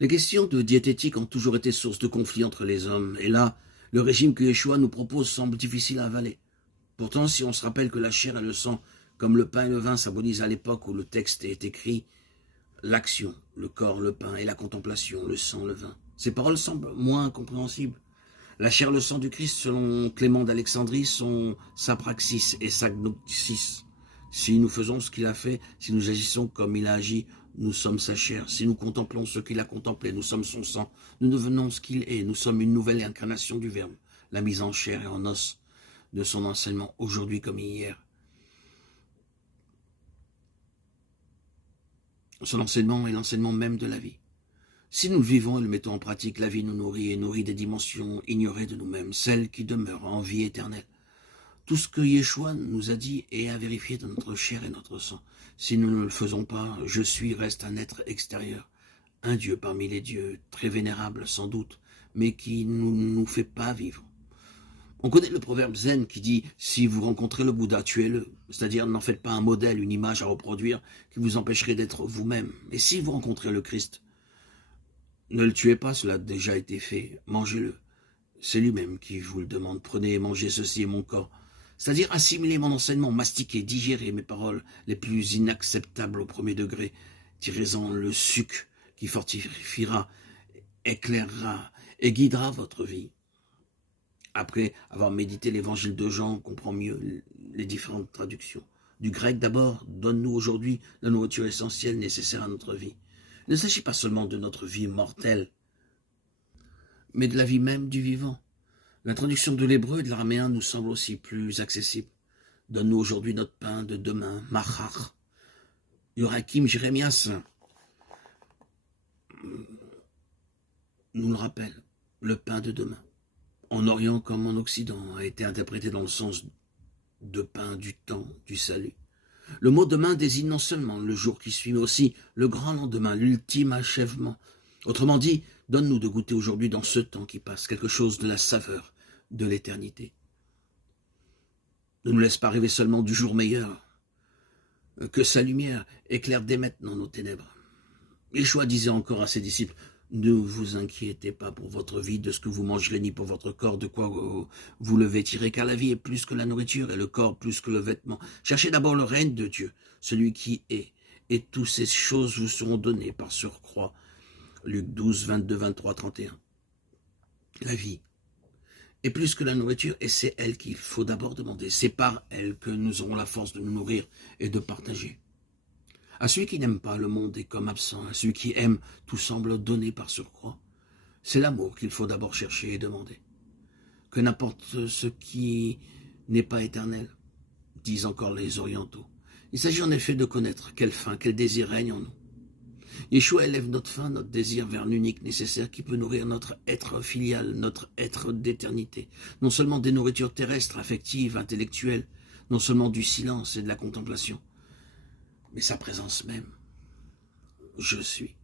Les questions de diététique ont toujours été source de conflits entre les hommes, et là, le régime que Yeshua nous propose semble difficile à avaler. Pourtant, si on se rappelle que la chair et le sang, comme le pain et le vin, symbolisent à l'époque où le texte est écrit l'action, le corps, le pain et la contemplation, le sang, le vin, ces paroles semblent moins compréhensibles. La chair, le sang du Christ, selon Clément d'Alexandrie, sont sa praxis et sa gnosis. Si nous faisons ce qu'il a fait, si nous agissons comme il a agi, nous sommes sa chair. Si nous contemplons ce qu'il a contemplé, nous sommes son sang. Nous devenons ce qu'il est. Nous sommes une nouvelle incarnation du Verbe, la mise en chair et en os de son enseignement, aujourd'hui comme hier. Son enseignement est l'enseignement même de la vie. Si nous le vivons et le mettons en pratique, la vie nous nourrit et nourrit des dimensions ignorées de nous-mêmes, celles qui demeurent en vie éternelle. Tout ce que Yeshua nous a dit est à vérifier dans notre chair et notre sang. Si nous ne le faisons pas, je suis reste un être extérieur, un Dieu parmi les dieux, très vénérable sans doute, mais qui ne nous fait pas vivre. On connaît le proverbe zen qui dit « Si vous rencontrez le Bouddha, tuez-le », c'est-à-dire n'en faites pas un modèle, une image à reproduire qui vous empêcherait d'être vous-même. Et si vous rencontrez le Christ, ne le tuez pas, cela a déjà été fait, mangez-le. C'est lui-même qui vous le demande, prenez et mangez, ceci est mon corps. C'est-à-dire assimiler mon enseignement, mastiquer, digérer mes paroles les plus inacceptables au premier degré, tirez-en le suc qui fortifiera, éclairera et guidera votre vie. Après avoir médité l'évangile de Jean, on comprend mieux les différentes traductions. Du grec d'abord, donne-nous aujourd'hui la nourriture essentielle nécessaire à notre vie. Il ne s'agit pas seulement de notre vie mortelle, mais de la vie même du vivant. La traduction de l'hébreu et de l'araméen nous semble aussi plus accessible. Donne-nous aujourd'hui notre pain de demain, Machar. Yorakim Jérémias nous le rappelle, le pain de demain. En Orient comme en Occident a été interprété dans le sens de pain du temps, du salut. Le mot demain désigne non seulement le jour qui suit, mais aussi le grand lendemain, l'ultime achèvement. Autrement dit, donne-nous de goûter aujourd'hui dans ce temps qui passe quelque chose de la saveur de l'éternité. Ne nous laisse pas rêver seulement du jour meilleur, que sa lumière éclaire dès maintenant nos ténèbres. Yeshua disait encore à ses disciples, ne vous inquiétez pas pour votre vie de ce que vous mangerez, ni pour votre corps de quoi vous le vêtirez, car la vie est plus que la nourriture et le corps plus que le vêtement. Cherchez d'abord le règne de Dieu, celui qui est, et toutes ces choses vous seront données par surcroît. Luc 12, 22, 23, 31. La vie est plus que la nourriture, et c'est elle qu'il faut d'abord demander. C'est par elle que nous aurons la force de nous nourrir et de partager. À celui qui n'aime pas, le monde est comme absent. À celui qui aime, tout semble donné par surcroît. C'est l'amour qu'il faut d'abord chercher et demander. Que n'importe ce qui n'est pas éternel, disent encore les orientaux. Il s'agit en effet de connaître quelle faim, quel désir règne en nous. Yeshua élève notre faim, notre désir vers l'unique nécessaire qui peut nourrir notre être filial, notre être d'éternité. Non seulement des nourritures terrestres, affectives, intellectuelles, non seulement du silence et de la contemplation, mais sa présence même. Je suis.